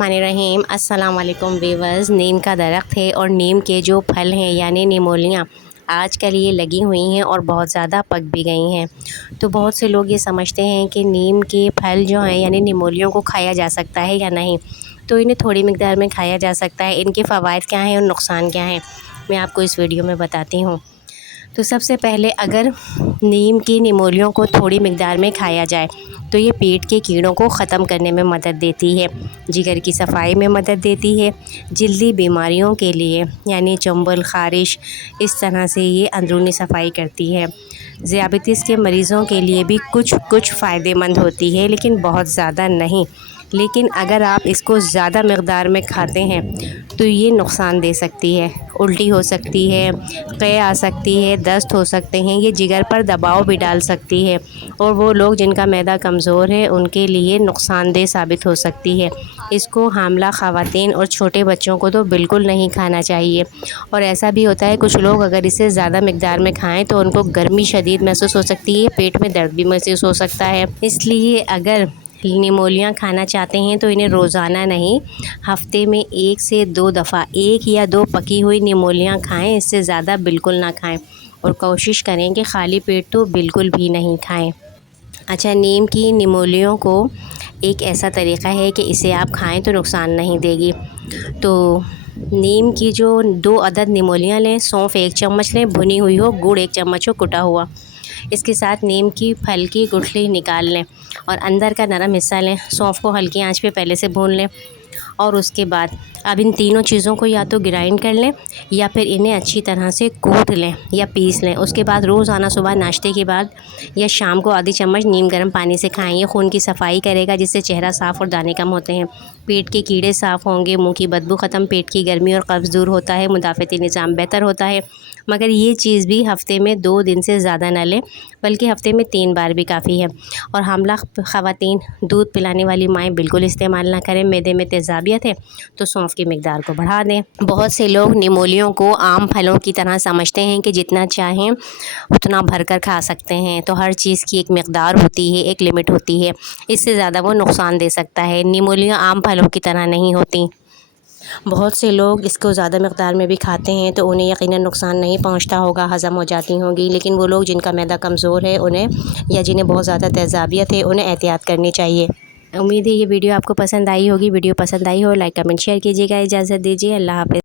बिस्मिल्लाहिर्रहमानिर्रहीम। अस्सलाम वालेकुम व्यूअर्स। नीम का दरख्त है और नीम के जो फल हैं यानी निमोलियाँ आजकल ये लगी हुई हैं और बहुत ज़्यादा पक भी गई हैं। तो बहुत से लोग ये समझते हैं कि नीम के फल जो हैं यानी निमोलियों को खाया जा सकता है या नहीं। तो इन्हें थोड़ी मिक़दार में खाया जा सकता है। इनके फ़वाइद क्या हैं और नुकसान क्या हैं, मैं आपको इस वीडियो में बताती हूँ। तो सबसे पहले अगर नीम की निमोलियों को थोड़ी मिक़दार में खाया जाए तो ये पेट के कीड़ों को ख़त्म करने में मदद देती है, जिगर की सफाई में मदद देती है, जल्दी बीमारियों के लिए यानी चंबल, ख़ारिश, इस तरह से ये अंदरूनी सफाई करती है। ज़ियाबतीस के मरीज़ों के लिए भी कुछ फ़ायदेमंद होती है, लेकिन बहुत ज़्यादा नहीं। लेकिन अगर आप इसको ज़्यादा मिक़दार में खाते हैं तो ये नुकसान दे सकती है। उल्टी हो सकती है, क़े आ सकती है, दस्त हो सकते हैं, ये जिगर पर दबाव भी डाल सकती है और वो लोग जिनका मैदा कमज़ोर है उनके लिए नुकसानदेह साबित हो सकती है। इसको हामला ख़वातीन और छोटे बच्चों को तो बिल्कुल नहीं खाना चाहिए। और ऐसा भी होता है कुछ लोग अगर इसे ज़्यादा मिक़दार में खाएँ तो उनको गर्मी शदीद महसूस हो सकती है, पेट में दर्द भी महसूस हो सकता है। इसलिए अगर निमोलियाँ खाना चाहते हैं तो इन्हें रोज़ाना नहीं, हफ़्ते में 1 से 2 दफ़ा 1 या 2 पकी हुई निमोलियाँ खाएं, इससे ज़्यादा बिल्कुल ना खाएं। और कोशिश करें कि खाली पेट तो बिल्कुल भी नहीं खाएं। अच्छा, नीम की निमोलियों को एक ऐसा तरीक़ा है कि इसे आप खाएं तो नुकसान नहीं देगी। तो नीम की जो 2 अदद निमोलियाँ लें, सौंफ 1 चम्मच लें, भुनी हुई हो, गुड़ 1 चम्मच हो कुटा हुआ। इसके साथ नीम की फल की गुठली निकाल लें और अंदर का नरम हिस्सा लें। सौंफ को हल्की आंच पे पहले से भून लें और उसके बाद अब इन तीनों चीज़ों को या तो ग्राइंड कर लें या फिर इन्हें अच्छी तरह से कूट लें या पीस लें। उसके बाद रोज़ाना सुबह नाश्ते के बाद या शाम को आधी चम्मच नीम गर्म पानी से खाएं। ये खून की सफाई करेगा, जिससे चेहरा साफ़ और दाने कम होते हैं, पेट के कीड़े साफ़ होंगे, मुंह की बदबू ख़त्म, पेट की गर्मी और कब्ज़ दूर होता है, मुदाफ़ती निज़ाम बेहतर होता है। मगर ये चीज़ भी हफ़्ते में 2 दिन से ज़्यादा न लें, बल्कि हफ़्ते में 3 बार भी काफ़ी है। और हामला ख़वातीन, दूध पिलाने वाली माएँ बिल्कुल इस्तेमाल ना करें। मैदे में तेज़ाबियत है तो सौंफ की मिक़दार को बढ़ा दें। बहुत से लोग निमोलियों को आम फलों की तरह समझते हैं कि जितना चाहें उतना भर कर खा सकते हैं। तो हर चीज़ की एक मिक़दार होती है, एक लिमिट होती है, इससे ज़्यादा वो नुकसान दे सकता है। निमोलियाँ आम फलों की तरह नहीं होती। बहुत से लोग इसको ज़्यादा मिक़दार में भी खाते हैं तो उन्हें यकीनन नुकसान नहीं पहुंचता होगा, हज़म हो जाती होंगी। लेकिन वो लोग जिनका मैदा कमज़ोर है उन्हें, या जिन्हें बहुत ज़्यादा तेज़ाबियत है, उन्हें एहतियात करनी चाहिए। उम्मीद है ये वीडियो आपको पसंद आई होगी। वीडियो पसंद आई हो लाइक कमेंट शेयर कीजिएगा। इजाज़त दीजिए, अल्लाह हाफ़िज़।